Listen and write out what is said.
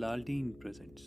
Jalaldeen presents.